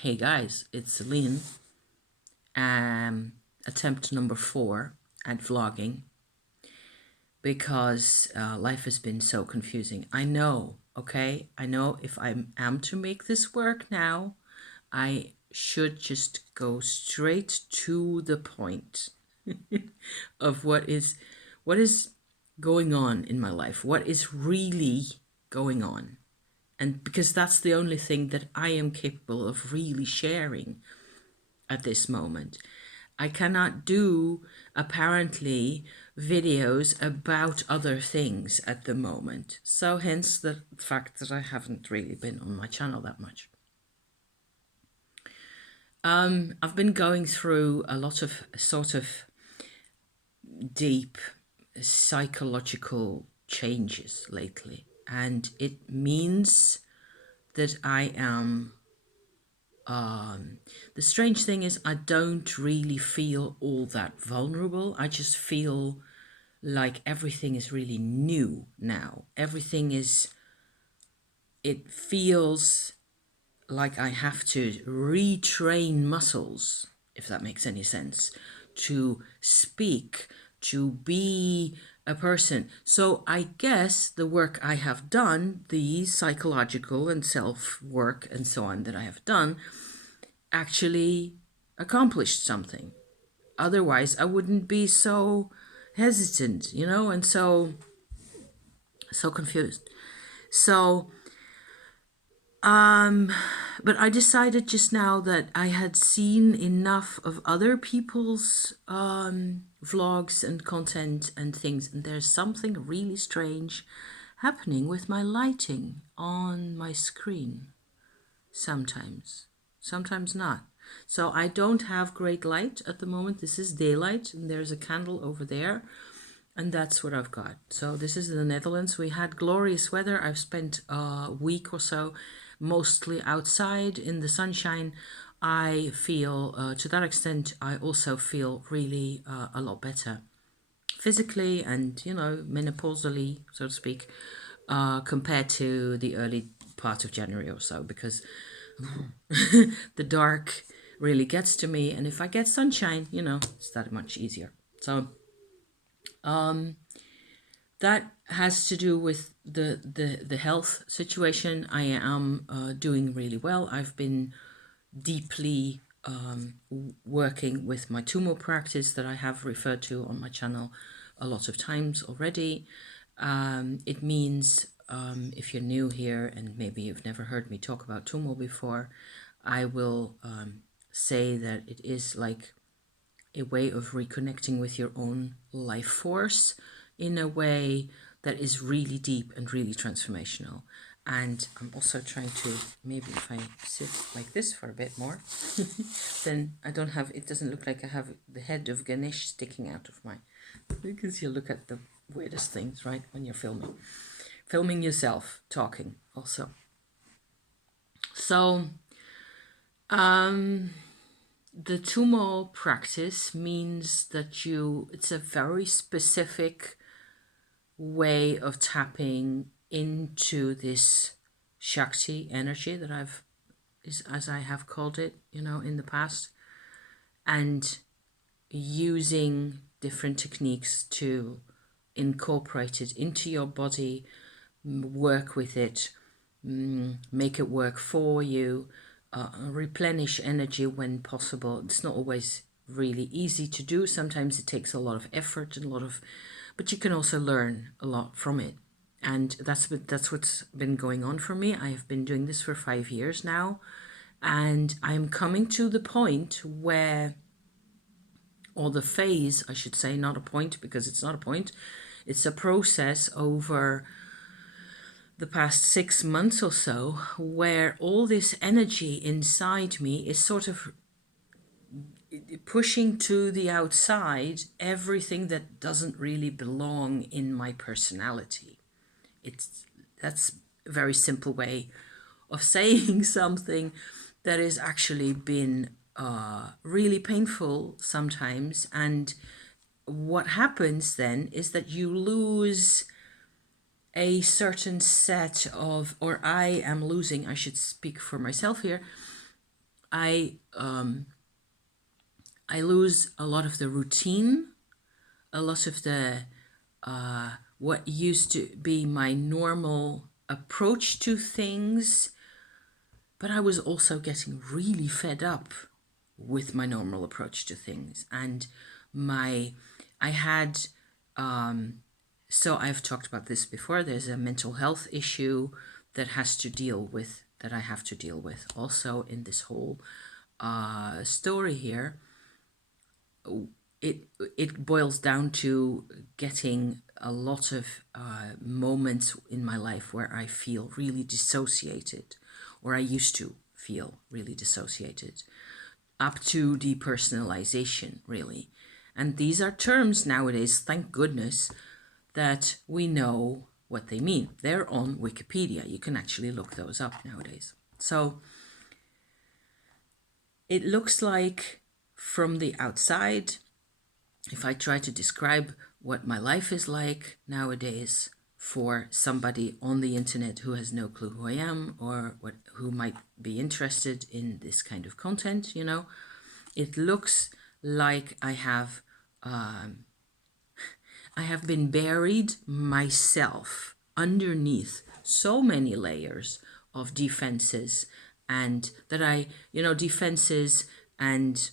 Hey guys, it's Celine. Attempt number 4 at vlogging because life has been so confusing. I know, okay? I know if I am to make this work now, I should just go straight to the point of what is going on in my life, what is really going on. And because that's the only thing that I am capable of really sharing at this moment. I cannot do, apparently, videos about other things at the moment. So hence the fact that I haven't really been on my channel that much. I've been going through a lot of sort of deep psychological changes lately. And it means that I am the strange thing is I don't really feel all that vulnerable. I just feel like everything is really new now. It feels like I have to retrain muscles, if that makes any sense, to speak, to be a person. So I guess the work I have done, the psychological and self work and so on that I have done, actually accomplished something. Otherwise, I wouldn't be so hesitant, and so confused. So, but I decided just now that I had seen enough of other people's vlogs and content and things, and there's something really strange happening with my lighting on my screen sometimes. Sometimes not. So I don't have great light at the moment. This is daylight and there's a candle over there and that's what I've got. So this is in the Netherlands. We had glorious weather. I've spent a week or so mostly outside in the sunshine. I feel, to that extent, I also feel really a lot better physically and, menopausally, so to speak, compared to the early part of January or so, because the dark really gets to me. And if I get sunshine, it's that much easier. So that has to do with the health situation. I am doing really well. I've been deeply working with my Tumo practice that I have referred to on my channel a lot of times already. It means, if you're new here and maybe you've never heard me talk about Tumo before, I will say that it is like a way of reconnecting with your own life force in a way that is really deep and really transformational. And I'm also trying to, maybe if I sit like this for a bit more, then I don't have, it doesn't look like I have the head of Ganesh sticking out of my, because you look at the weirdest things, right, when you're filming yourself talking also. So, the Tumo practice means that it's a very specific way of tapping into this Shakti energy that as I have called it, in the past, and using different techniques to incorporate it into your body, work with it, make it work for you, replenish energy when possible. It's not always really easy to do. Sometimes it takes a lot of effort and but you can also learn a lot from it. And that's what's been going on for me. I have been doing this for 5 years now, and I'm coming to the point where, or the phase, I should say, not a point, because it's not a point. It's a process over the past 6 months or so, where all this energy inside me is sort of pushing to the outside everything that doesn't really belong in my personality. That's a very simple way of saying something that has actually been really painful sometimes. And what happens then is that you lose a certain set of, or I am losing, I should speak for myself here, I lose a lot of the routine, a lot of the what used to be my normal approach to things, but I was also getting really fed up with my normal approach to things. And my I had so I've talked about this before. There's a mental health issue that I have to deal with also in this whole story here. It boils down to getting a lot of moments in my life where I feel really dissociated, or I used to feel really dissociated, up to depersonalization, really. And these are terms nowadays, thank goodness, that we know what they mean. They're on Wikipedia. You can actually look those up nowadays. So it looks like from the outside, if I try to describe what my life is like nowadays for somebody on the internet who has no clue who I am, or who might be interested in this kind of content, it looks like I have been buried myself underneath so many layers of defenses, and defenses and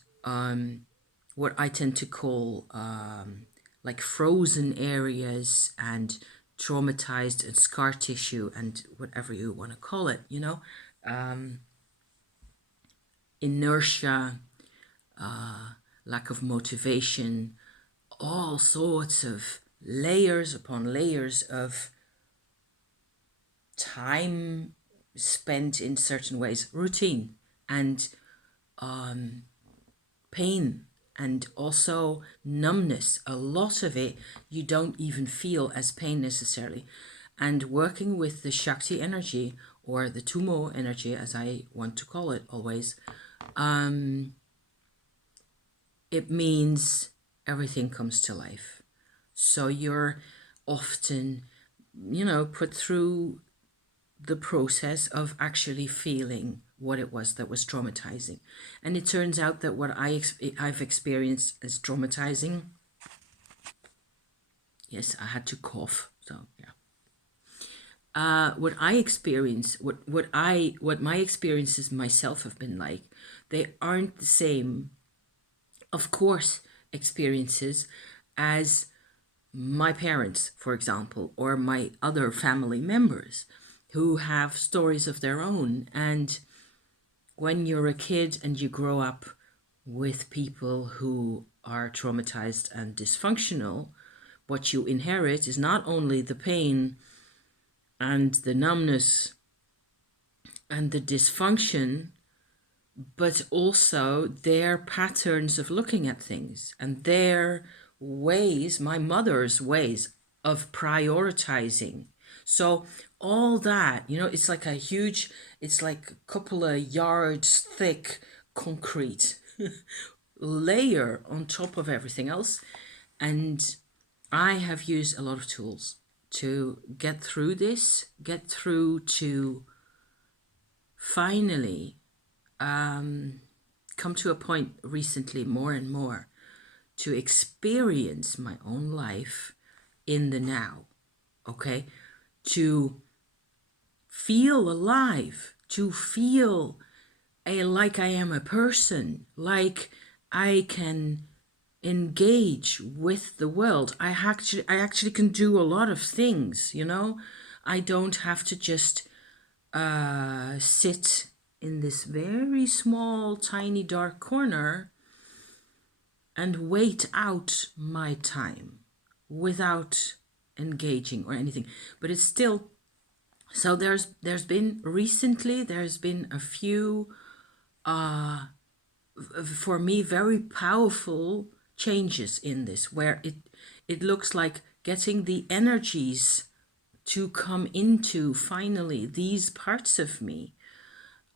what I tend to call like frozen areas and traumatized and scar tissue and whatever you want to call it, inertia, lack of motivation, all sorts of layers upon layers of time spent in certain ways, routine and pain, and also numbness. A lot of it you don't even feel as pain necessarily. And working with the Shakti energy, or the Tumo energy as I want to call it always, it means everything comes to life. So you're often, put through the process of actually feeling what it was that was traumatizing. And it turns out that what I've experienced as traumatizing, yes, I had to cough, so yeah. What I experience, what my experiences myself have been like, they aren't the same, of course, experiences as my parents, for example, or my other family members who have stories of their own. And when you're a kid and you grow up with people who are traumatized and dysfunctional, what you inherit is not only the pain and the numbness and the dysfunction, but also their patterns of looking at things and their ways, my mother's ways of prioritizing. So all that, it's like it's like a couple of yards thick concrete layer on top of everything else. And I have used a lot of tools to get through this, get through to finally come to a point recently more and more to experience my own life in the now, okay? To feel alive, to feel like I am a person, like I can engage with the world. I actually can do a lot of things, I don't have to just sit in this very small, tiny, dark corner and wait out my time without engaging or anything. But it's still, so there's been a few for me very powerful changes in this, where it looks like getting the energies to come into finally these parts of me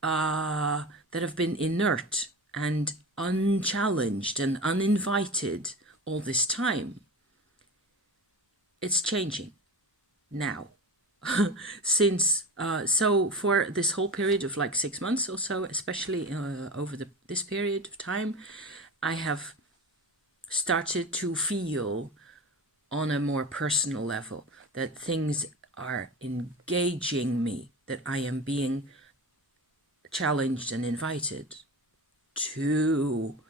that have been inert and unchallenged and uninvited all this time. It's changing now. since so for this whole period of like 6 months or so, especially over this period of time, I have started to feel on a more personal level that things are engaging me, that I am being challenged and invited to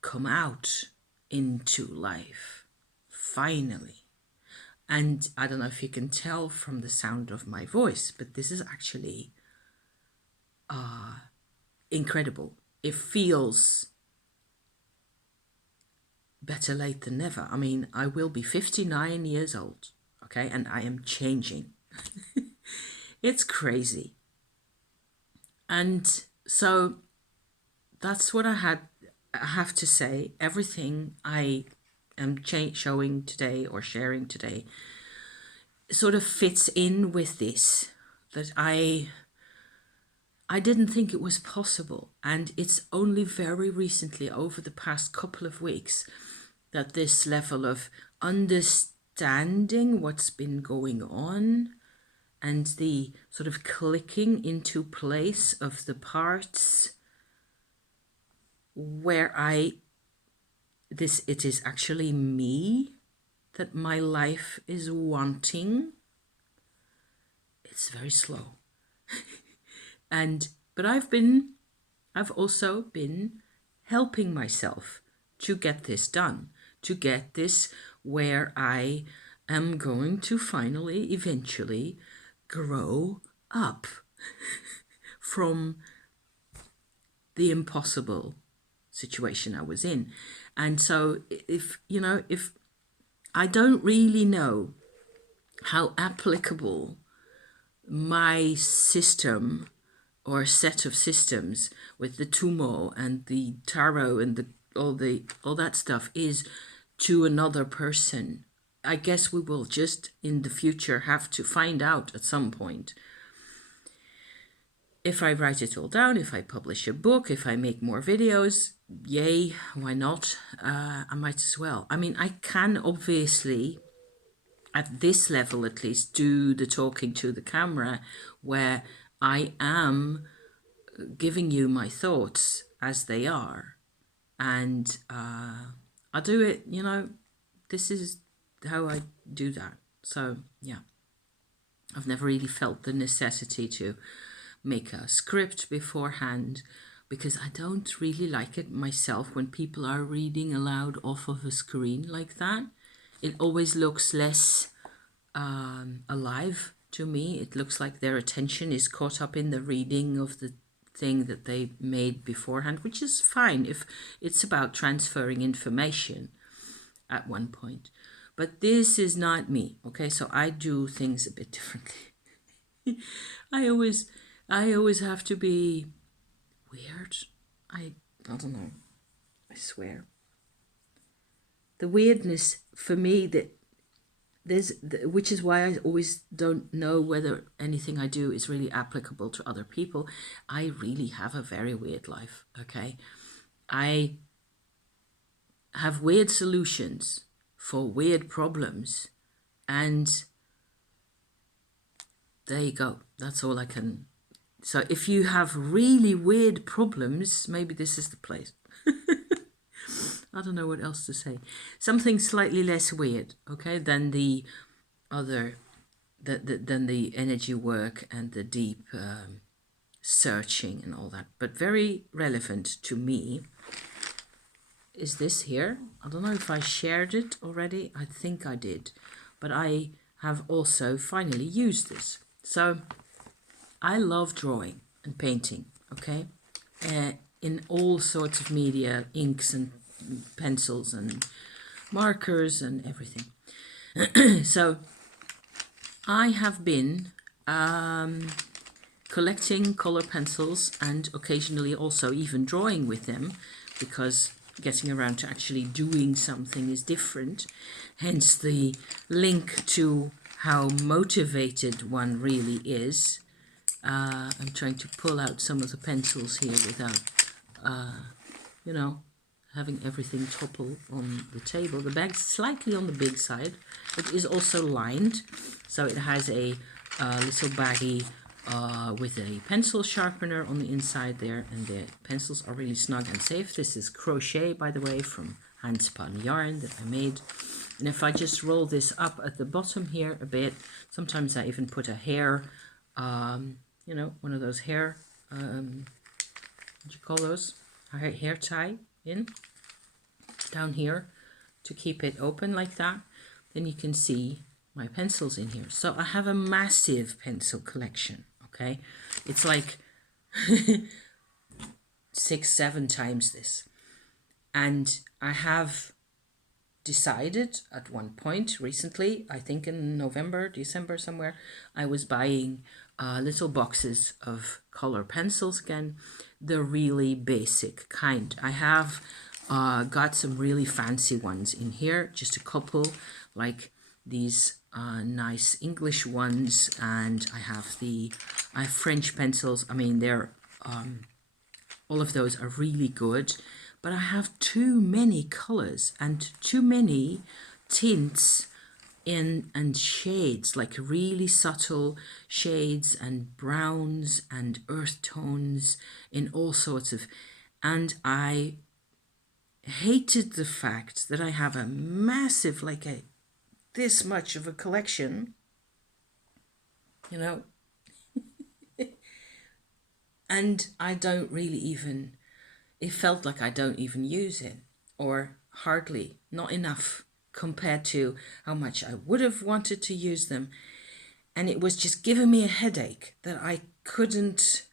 come out into life finally. And I don't know if you can tell from the sound of my voice, but this is actually incredible. It feels better late than never. I mean, I will be 59 years old, okay, and I am changing. It's crazy. And so that's what I have to say. Everything I am showing today or sharing today sort of fits in with this, that I didn't think it was possible. And it's only very recently, over the past couple of weeks, that this level of understanding what's been going on and the sort of clicking into place of the parts where it is actually me that my life is wanting. It's very slow. But I've also been helping myself to get this done, to get this where I am going to finally, eventually grow up from the impossible situation I was in. And so if I don't really know how applicable my system or set of systems with the Tumo and the tarot and all that stuff is to another person. I guess we will just in the future have to find out at some point. If I write it all down, if I publish a book, if I make more videos, yay, why not? I might as well. I mean, I can obviously, at this level at least, do the talking to the camera where I am giving you my thoughts as they are. And I do it, this is how I do that. So, yeah. I've never really felt the necessity to make a script beforehand, because I don't really like it myself when people are reading aloud off of a screen like that. It always looks less alive to me. It looks like their attention is caught up in the reading of the thing that they made beforehand, which is fine if it's about transferring information at one point. But this is not me, okay? So I do things a bit differently. I always have to be weird. I don't know. I swear. The weirdness for me which is why I always don't know whether anything I do is really applicable to other people. I really have a very weird life, okay? I have weird solutions for weird problems, and there you go. That's all I can. So if you have really weird problems, maybe this is the place. I don't know what else to say. Something slightly less weird, okay, than the other, than the energy work and the deep searching and all that. But very relevant to me is this here. I don't know if I shared it already. I think I did. But I have also finally used this. So I love drawing and painting, okay? In all sorts of media, inks and pencils and markers and everything. So I have been collecting color pencils and occasionally also even drawing with them, because getting around to actually doing something is different. Hence the link to how motivated one really is. I'm trying to pull out some of the pencils here without, having everything topple on the table. The bag's slightly on the big side. It is also lined, so it has a little baggie with a pencil sharpener on the inside there, and the pencils are really snug and safe. This is crochet, by the way, from handspun yarn that I made. And if I just roll this up at the bottom here a bit, sometimes I even put a hair, you know, one of those hair, what do you call those? Hair tie in down here to keep it open like that. Then you can see my pencils in here. So I have a massive pencil collection, okay? It's like 6-7 times this. And I have decided at one point recently, I think in November, December somewhere, I was buying little boxes of color pencils again, the really basic kind. I have got some really fancy ones in here, just a couple, like these nice English ones, and I have French pencils. I mean, they're all of those are really good, but I have too many colors and too many tints and shades, like really subtle shades and browns and earth tones in all sorts of, and I hated the fact that I have a massive, like this much of a collection, you know, and I don't really even, it felt like I don't even use it, or hardly, not enough compared to how much I would have wanted to use them. And it was just giving me a headache that I couldn't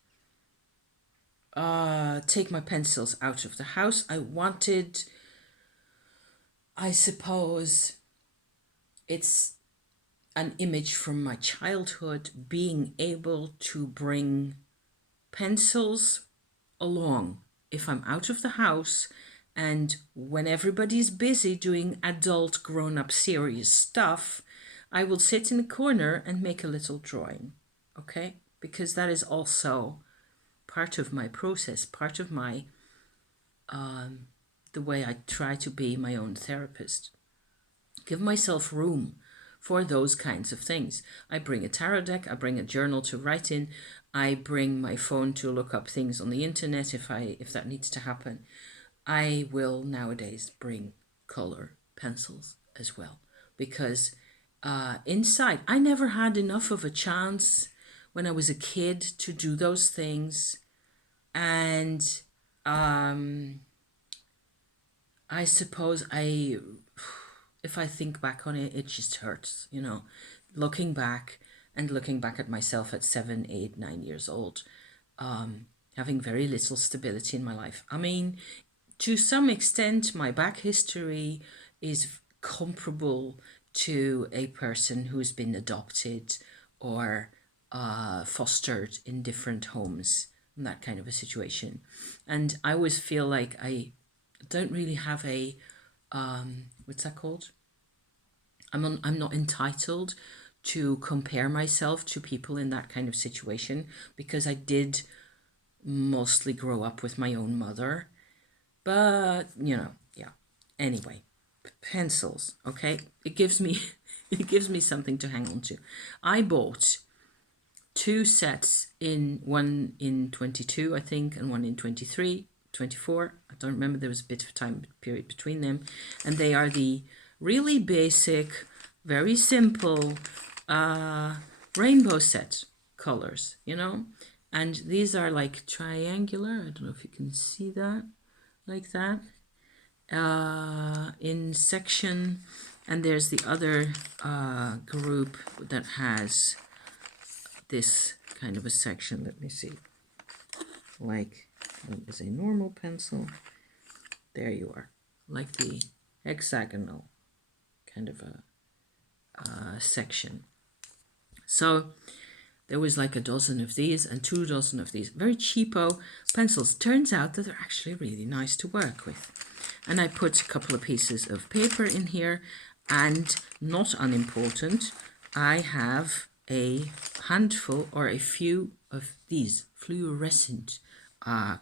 take my pencils out of the house. I wanted, I suppose it's an image from my childhood, being able to bring pencils along if I'm out of the house, and when everybody's busy doing adult grown-up serious stuff, I will sit in the corner and make a little drawing, okay? Because that is also part of my process, part of my the way I try to be my own therapist. Give myself room for those kinds of things. I bring a tarot deck, I bring a journal to write in, I bring my phone to look up things on the internet if that needs to happen. I will nowadays bring color pencils as well, because inside, I never had enough of a chance when I was a kid to do those things. And I suppose if I think back on it, it just hurts, you know, looking back at myself at 7, 8, 9 years old, having very little stability in my life. I mean, to some extent, my back history is comparable to a person who's been adopted or fostered in different homes, and that kind of a situation. And I always feel like I don't really have a what's that called? I'm not entitled to compare myself to people in that kind of situation, because I did mostly grow up with my own mother. But, you know, yeah. Anyway, pencils, okay? It gives me something to hang on to. I bought 2 sets, one in 22, I think, and one in 23, 24. I don't remember, there was a bit of time period between them. And they are the really basic, very simple rainbow set colors, you know? And these are like triangular. I don't know if you can see that, like that, in section. And there's the other group that has this kind of a section. Let me see. Like, what is a normal pencil? There you are. Like the hexagonal kind of a section. So there was like a dozen of these and 2 dozen of these very cheapo pencils. Turns out that they're actually really nice to work with. And I put a couple of pieces of paper in here, and not unimportant, I have a handful or a few of these fluorescent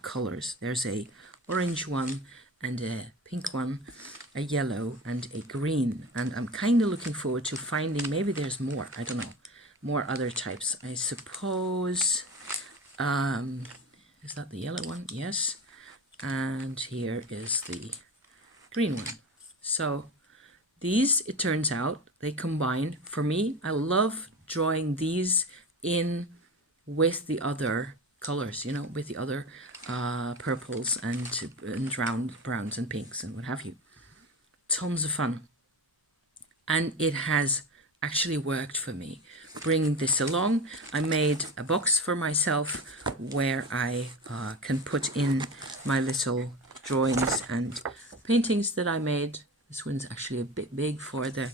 colors. There's a orange one and a pink one, a yellow and a green. And I'm kind of looking forward to finding, maybe there's more, I don't know. more other types. I suppose, is that the yellow one? Yes. And here is the green one. So these, it turns out, they combine. For me, I love drawing these in with the other colors, you know, with the other purples and round browns and pinks and what have you. Tons of fun. And it has actually worked for me. Bringing this along, I made a box for myself where I can put in my little drawings and paintings that I made. This one's actually a bit big for the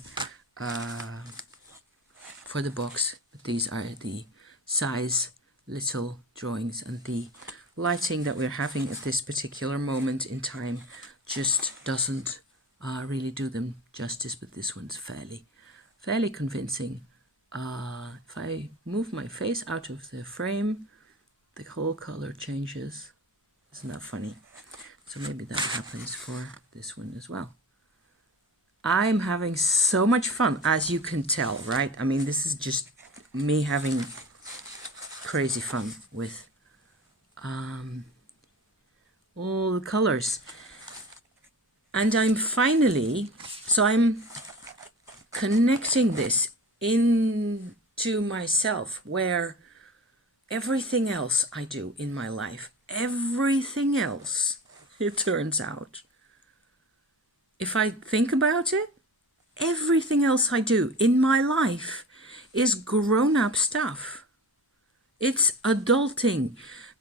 box, but these are the size little drawings, and the lighting that we're having at this particular moment in time just doesn't really do them justice, but this one's fairly convincing. If I move my face out of the frame, the whole color changes. Isn't that funny? So maybe that happens for this one as well. I'm having so much fun, as you can tell, right? I mean, this is just me having crazy fun with all the colors. And I'm connecting this into myself, where everything else I do in my life, everything else, it turns out, if I think about it, everything else I do in my life is grown-up stuff. It's adulting.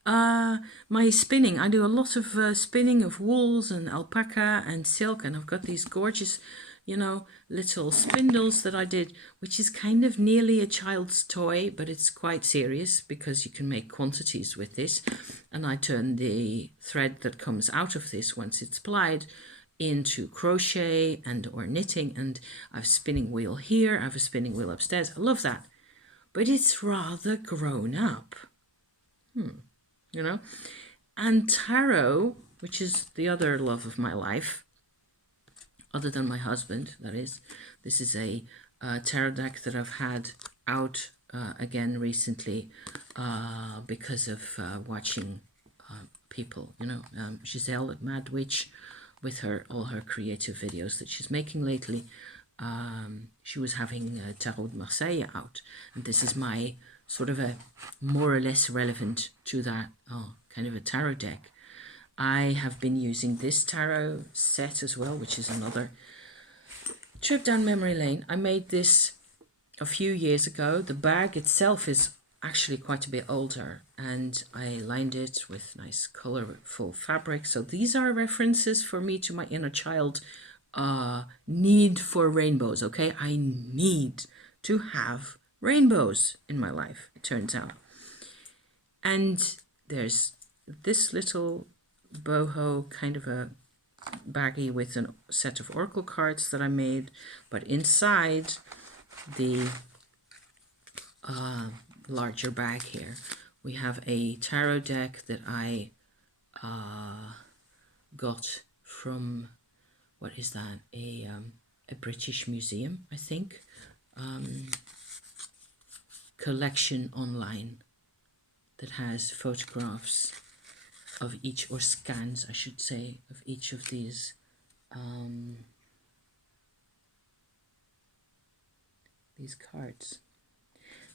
My spinning, I do a lot of spinning of wools and alpaca and silk, and I've got these gorgeous, you know, little spindles that I did, which is kind of nearly a child's toy, but it's quite serious because you can make quantities with this. And I turn the thread that comes out of this once it's plied into crochet and or knitting, and I have a spinning wheel here, I have a spinning wheel upstairs. I love that, but it's rather grown up, you know. And tarot, which is the other love of my life, other than my husband, that is. This is a tarot deck that I've had out again recently because of watching people, you know, Giselle at Mad Witch, with all her creative videos that she's making lately. She was having Tarot de Marseille out, and this is my sort of a more or less relevant to that kind of a tarot deck. I have been using this tarot set as well, which is another trip down memory lane. I made this a few years ago. The bag itself is actually quite a bit older, and I lined it with nice colorful fabric. So these are references for me to my inner child need for rainbows. Okay, I need to have rainbows in my life, it turns out. And there's this little boho kind of a baggie with a set of oracle cards that I made, but inside the larger bag here we have a tarot deck that I got from, what is that, a British museum, I think, collection online that has photographs of each, or scans I should say, of each of these cards.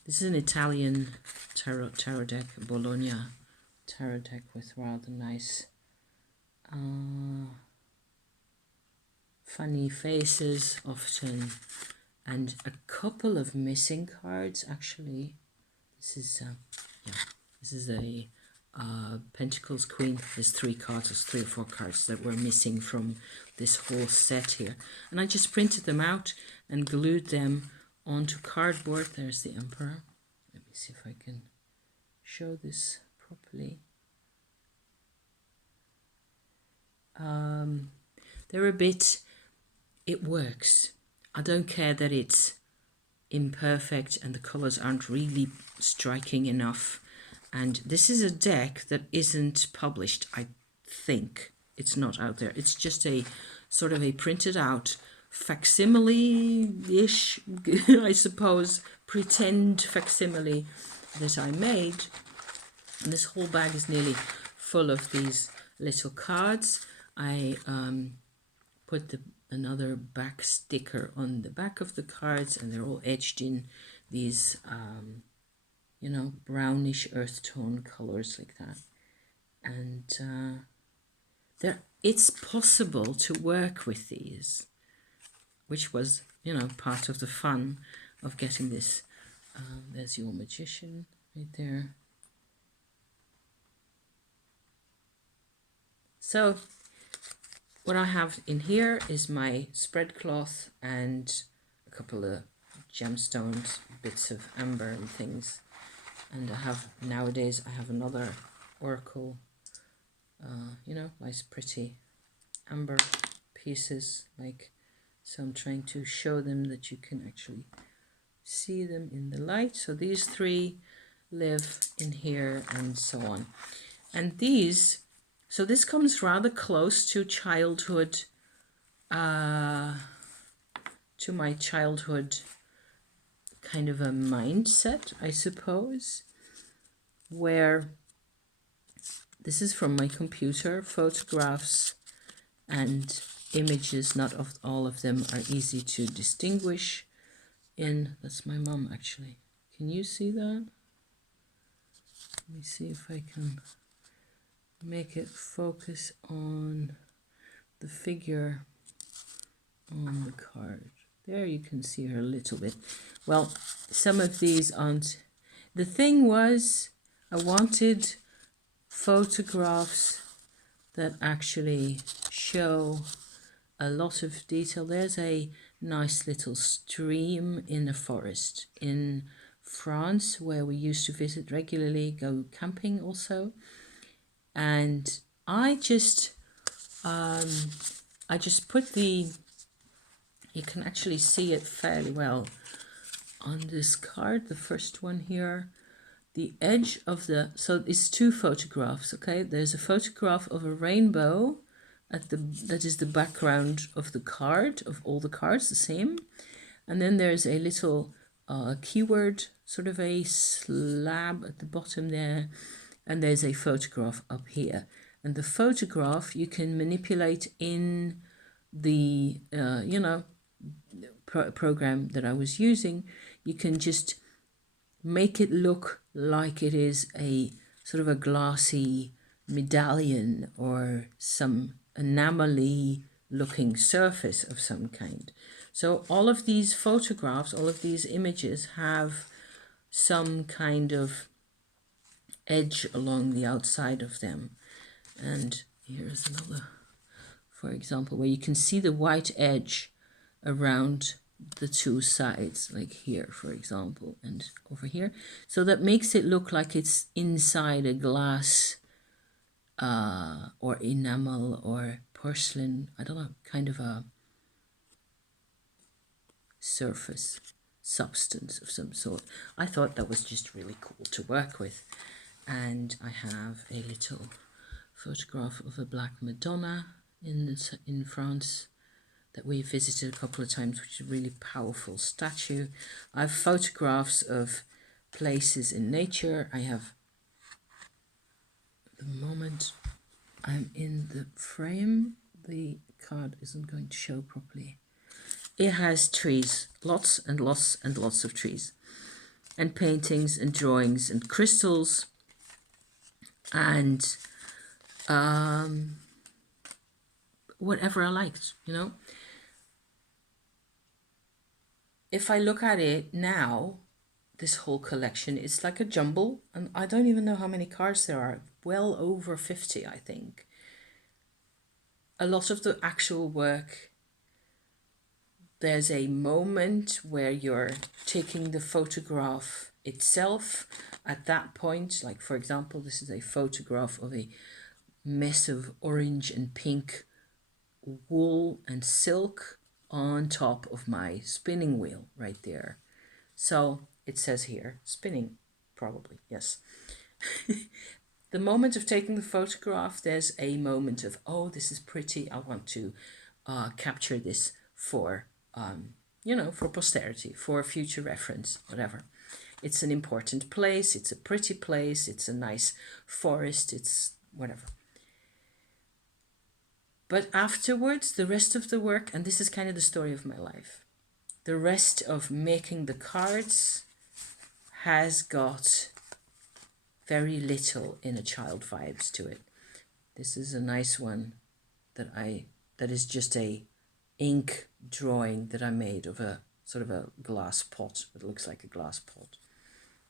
This is an Italian tarot deck, Bologna tarot deck, with rather nice funny faces often, and a couple of missing cards actually. This is this is a Pentacles Queen. There's 3 cards, there's 3 or 4 cards that were missing from this whole set here, and I just printed them out and glued them onto cardboard. There's the Emperor. Let me see if I can show this properly. They're a bit, it works. I don't care that it's imperfect and the colors aren't really striking enough. And this is a deck that isn't published, I think. It's not out there. It's just a sort of a printed out facsimile-ish, I suppose, pretend facsimile that I made. And this whole bag is nearly full of these little cards. I put another back sticker on the back of the cards, and they're all edged in these, you know, brownish earth tone colors like that. And it's possible to work with these, which was, you know, part of the fun of getting this. There's your magician right there. So what I have in here is my spread cloth and a couple of gemstones, bits of amber and things. And nowadays I have another oracle, you know, nice pretty amber pieces, like, so I'm trying to show them that you can actually see them in the light. So these three live in here and so on. And these, so this comes rather close to childhood, to my childhood kind of a mindset, I suppose, where this is from my computer, photographs and images. Not of all of them are easy to distinguish. That's my mum actually. Can you see that? Let me see if I can make it focus on the figure on the card. There you can see her a little bit. Well, some of these aren't. The thing was, I wanted photographs that actually show a lot of detail. There's a nice little stream in the forest in France where we used to visit regularly, go camping also. And I just put you can actually see it fairly well on this card, the first one here. The edge of so it's two photographs, okay? There's a photograph of a rainbow that is the background of the card, of all the cards, the same. And then there's a little keyword, sort of a slab at the bottom there. And there's a photograph up here. And the photograph you can manipulate in the, you know, program that I was using. You can just make it look like it is a sort of a glassy medallion or some enamel-y looking surface of some kind. So all of these photographs, all of these images have some kind of edge along the outside of them. And here's another, for example, where you can see the white edge around the two sides, like here, for example, and over here. So that makes it look like it's inside a glass or enamel or porcelain, I don't know, kind of a surface, substance of some sort. I thought that was just really cool to work with. And I have a little photograph of a Black Madonna in France that we visited a couple of times, which is a really powerful statue. I have photographs of places in nature. I have, the moment I'm in the frame, the card isn't going to show properly. It has trees, lots and lots and lots of trees, and paintings and drawings and crystals and whatever I liked, you know. If I look at it now, this whole collection, it's like a jumble, and I don't even know how many cards there are. Well over 50, I think. A lot of the actual work, there's a moment where you're taking the photograph itself. At that point, like for example, this is a photograph of a mess of orange and pink wool and silk on top of my spinning wheel right there. So it says here, spinning, probably, yes. The moment of taking the photograph, there's a moment of, oh, this is pretty, I want to capture this for you know, for posterity, for future reference, whatever. It's an important place, it's a pretty place, it's a nice forest, it's whatever. But afterwards, the rest of the work, and this is kind of the story of my life, the rest of making the cards has got very little inner child vibes to it. This is a nice one that is just a ink drawing that I made of a sort of a glass pot. It looks like a glass pot.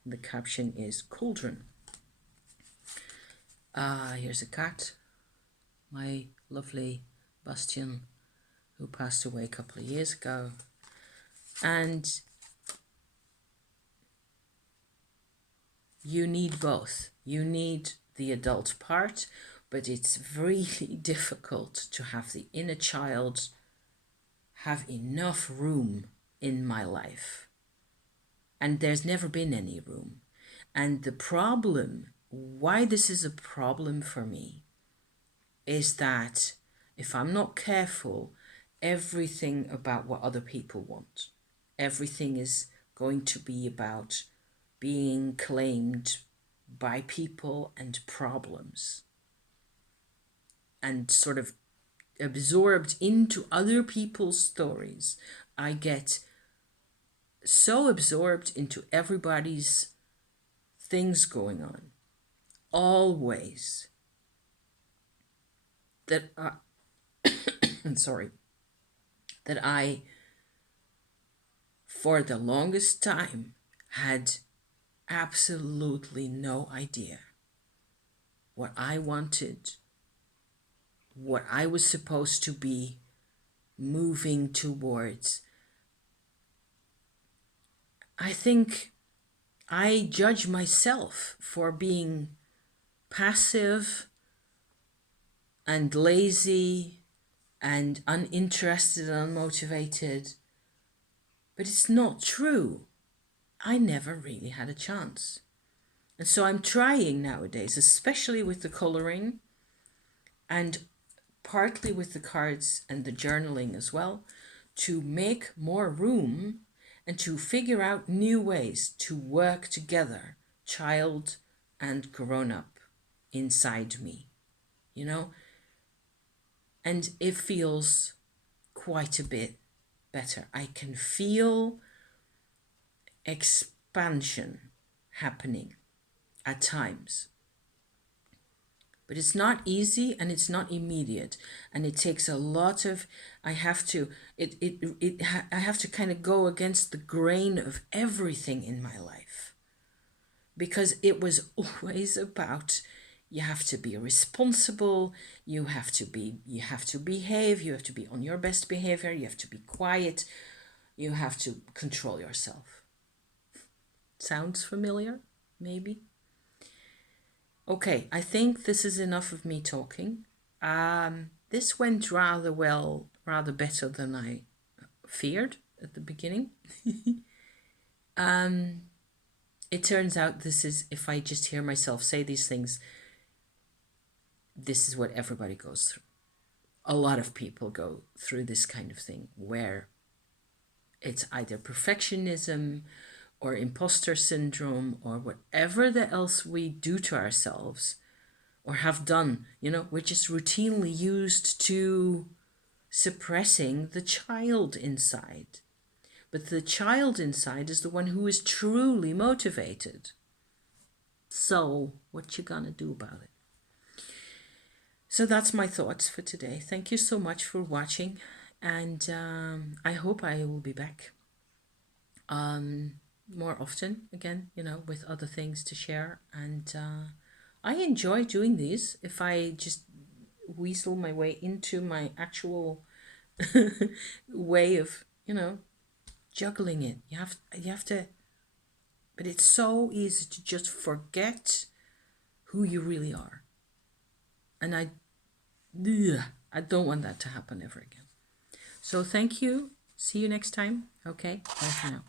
The caption is cauldron. Here's a cat, my lovely Bastian, who passed away a couple of years ago. And you need both. You need the adult part, but it's really difficult to have the inner child have enough room in my life. And there's never been any room. And the problem, why this is a problem for me, is that if I'm not careful, everything about what other people want, everything is going to be about being claimed by people and problems and sort of absorbed into other people's stories. I get so absorbed into everybody's things going on, always, that that I, for the longest time, had absolutely no idea what I wanted, what I was supposed to be moving towards. I think I judge myself for being passive and lazy and uninterested and unmotivated, but it's not true. I never really had a chance. And so I'm trying nowadays, especially with the coloring and partly with the cards and the journaling as well, to make more room and to figure out new ways to work together, child and grown-up, inside me, you know? And it feels quite a bit better. I can feel expansion happening at times. But it's not easy and it's not immediate, and it takes a lot of, I have to kind of go against the grain of everything in my life, because it was always about, you have to be responsible, you have to behave, you have to be on your best behavior, you have to be quiet, you have to control yourself. Sounds familiar? Maybe? Okay, I think this is enough of me talking. This went rather well, rather better than I feared at the beginning. It turns out this is, if I just hear myself say these things, this is what everybody goes through. A lot of people go through this kind of thing where it's either perfectionism or imposter syndrome or whatever else we do to ourselves or have done, you know, we're just routinely used to suppressing the child inside. But the child inside is the one who is truly motivated. So what you gonna do about it? So that's my thoughts for today. Thank you so much for watching, and I hope I will be back more often again, you know, with other things to share. And I enjoy doing these. If I just weasel my way into my actual way of, you know, juggling it, you have to, but it's so easy to just forget who you really are. And I don't want that to happen ever again. So thank you. See you next time. Okay, bye for now.